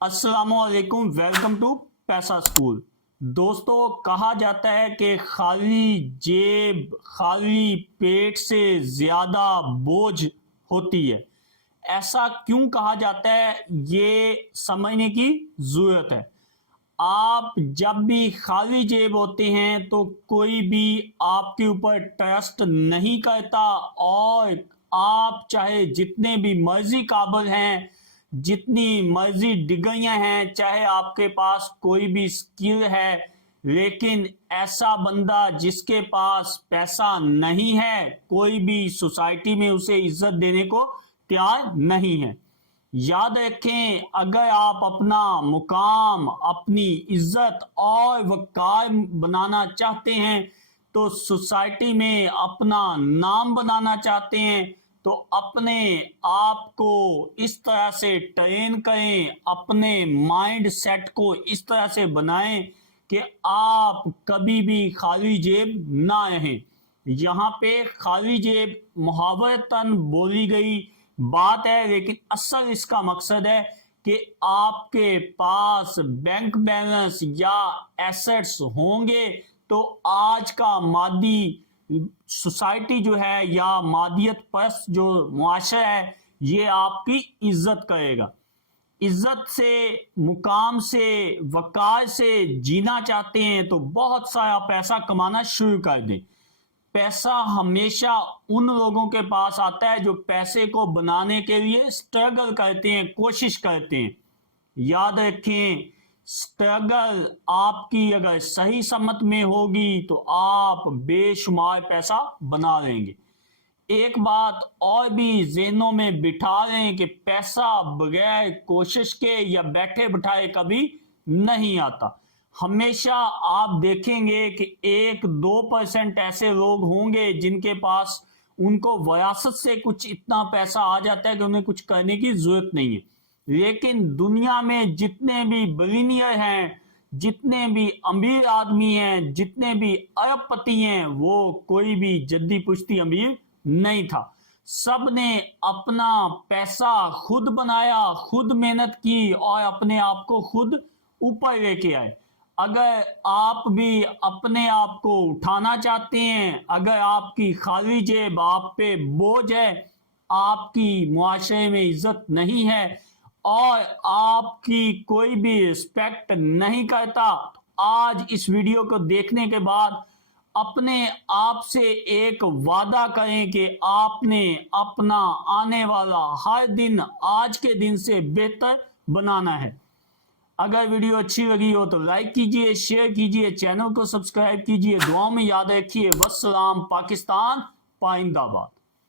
السلام علیکم، welcome to پیسہ اسکول۔ دوستو، کہا جاتا ہے کہ خالی جیب خالی پیٹ سے زیادہ بوجھ ہوتی ہے۔ ایسا کیوں کہا جاتا ہے، یہ سمجھنے کی ضرورت ہے۔ آپ جب بھی خالی جیب ہوتے ہیں تو کوئی بھی آپ کے اوپر ٹرسٹ نہیں کرتا، اور آپ چاہے جتنے بھی مرضی قابل ہیں، جتنی مرضی ڈگریاں ہیں، چاہے آپ کے پاس کوئی بھی سکل ہے، لیکن ایسا بندہ جس کے پاس پیسہ نہیں ہے، کوئی بھی سوسائٹی میں اسے عزت دینے کو تیار نہیں ہے۔ یاد رکھیں، اگر آپ اپنا مقام، اپنی عزت اور وقار بنانا چاہتے ہیں، تو سوسائٹی میں اپنا نام بنانا چاہتے ہیں، تو اپنے آپ کو اس طرح سے ٹرین کریں، اپنے مائنڈ سیٹ کو اس طرح سے بنائیں کہ آپ کبھی بھی خالی جیب نہ رہیں۔ یہاں پہ خالی جیب محاورتاً بولی گئی بات ہے، لیکن اصل اس کا مقصد ہے کہ آپ کے پاس بینک بیلنس یا ایسٹس ہوں گے تو آج کا مادی سوسائٹی جو ہے یا مادیت پرست جو معاشرہ ہے، یہ آپ کی عزت کرے گا۔ عزت سے، مقام سے، وقار سے جینا چاہتے ہیں تو بہت سارا پیسہ کمانا شروع کر دیں۔ پیسہ ہمیشہ ان لوگوں کے پاس آتا ہے جو پیسے کو بنانے کے لیے سٹرگل کرتے ہیں، کوشش کرتے ہیں۔ یاد رکھیں، سٹرگل آپ کی اگر صحیح سمت میں ہوگی تو آپ بے شمار پیسہ بنا لیں گے۔ ایک بات اور بھی ذہنوں میں بٹھا لیں کہ پیسہ بغیر کوشش کے یا بیٹھے بٹھائے کبھی نہیں آتا۔ ہمیشہ آپ دیکھیں گے کہ 1-2% ایسے لوگ ہوں گے جن کے پاس ان کو وراثت سے کچھ اتنا پیسہ آ جاتا ہے کہ انہیں کچھ کرنے کی ضرورت نہیں ہے۔ لیکن دنیا میں جتنے بھی بلینئر ہیں، جتنے بھی امیر آدمی ہیں، جتنے بھی ارب پتی ہیں، وہ کوئی بھی جدی پشتی امیر نہیں تھا۔ سب نے اپنا پیسہ خود بنایا، خود محنت کی اور اپنے آپ کو خود اوپر لے کے آئے۔ اگر آپ بھی اپنے آپ کو اٹھانا چاہتے ہیں، اگر آپ کی خالی جیب آپ پہ بوجھ ہے، آپ کی معاشرے میں عزت نہیں ہے اور آپ کی کوئی بھی رسپیکٹ نہیں کرتا، تو آج اس ویڈیو کو دیکھنے کے بعد اپنے آپ سے ایک وعدہ کریں کہ آپ نے اپنا آنے والا ہر دن آج کے دن سے بہتر بنانا ہے۔ اگر ویڈیو اچھی لگی ہو تو لائک کیجئے، شیئر کیجئے، چینل کو سبسکرائب کیجئے، دعاؤں میں یاد رکھیے۔ والسلام، پاکستان پائندہ باد۔